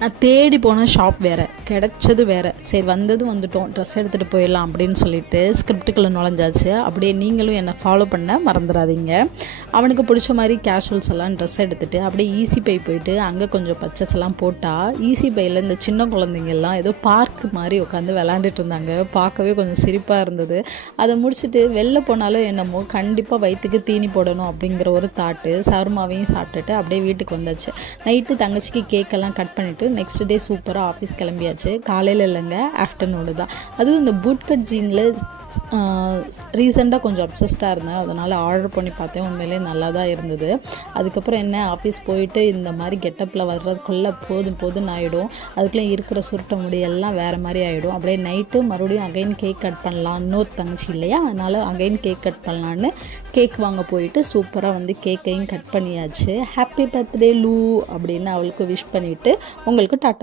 நான் தேடி போன ஷாப் வேறு, கிடச்சது வேறு. சரி வந்துட்டோம், ட்ரெஸ் எடுத்துகிட்டு போயிடலாம் அப்படின்னு சொல்லிட்டு ஸ்கிரிப்டுக்குள்ளே நுழைஞ்சாச்சு. அப்படியே நீங்களும் என்னை ஃபாலோ பண்ண மறந்துடாதீங்க. அவனுக்கு பிடிச்ச மாதிரி கேஷுவல்ஸ் எல்லாம் ட்ரெஸ் எடுத்துகிட்டு அப்படியே ஈஸி பை போயிட்டு அங்கே கொஞ்சம் பர்ச்சேஸ் எல்லாம் போட்டால், ஈஸி பையில் இந்த சின்ன குழந்தைங்கள்லாம் ஏதோ பார்க் மாதிரி உட்காந்து விளாண்டுட்டு இருந்தாங்க. பார்க்கவே கொஞ்சம் சிரிப்பாக இருந்தது. அதை முடிச்சுட்டு வெளில போனாலும் என்னமோ கண்டிப்பாக வயிற்றுக்கு தீனி போடணும் அப்படிங்கிற ஒரு தாட்டு. சவர்மாவையும் சாப்பிட்டுட்டு அப்படியே வீட்டுக்கு வந்தாச்சு. நைட்டு தங்கச்சிக்கு கேக்கெல்லாம் கட் பண்ணிவிட்டு நெக்ஸ்ட் டே சூப்பராக ஆஃபீஸ் கிளம்பியாச்சு. காலையில் இல்லைங்க, ஆஃப்டர்நூனு தான். அதுவும் இந்த பூட் கட் ஜீனில் ரீசெண்டாக கொஞ்சம் அப்சஸ்டாக இருந்தேன். அதனால் ஆர்டர் பண்ணி பார்த்தேன். உண்மையிலே நல்லா தான் இருந்தது. அதுக்கப்புறம் என்ன, ஆஃபீஸ் போயிட்டு இந்த மாதிரி கெட்டப்பில் வர்றதுக்குள்ளே போதும் ஆகிடும். அதுக்குள்ளே இருக்கிற சுருட்ட முடி எல்லாம் வேறு மாதிரி ஆகிடும். அப்படியே நைட்டு மறுபடியும் அகைன் கேக் கட் பண்ணலாம். இன்னொரு தங்கச்சி இல்லையா, அதனால் அகைன் கேக் கட் பண்ணலான்னு கேக் வாங்க போயிட்டு சூப்பராக வந்து கேக்கையும் கட் பண்ணியாச்சு. ஹாப்பி பர்த்டே லூ அப்படின்னு அவளுக்கு விஷ் பண்ணிவிட்டு உங்களுக்கு டாட்டா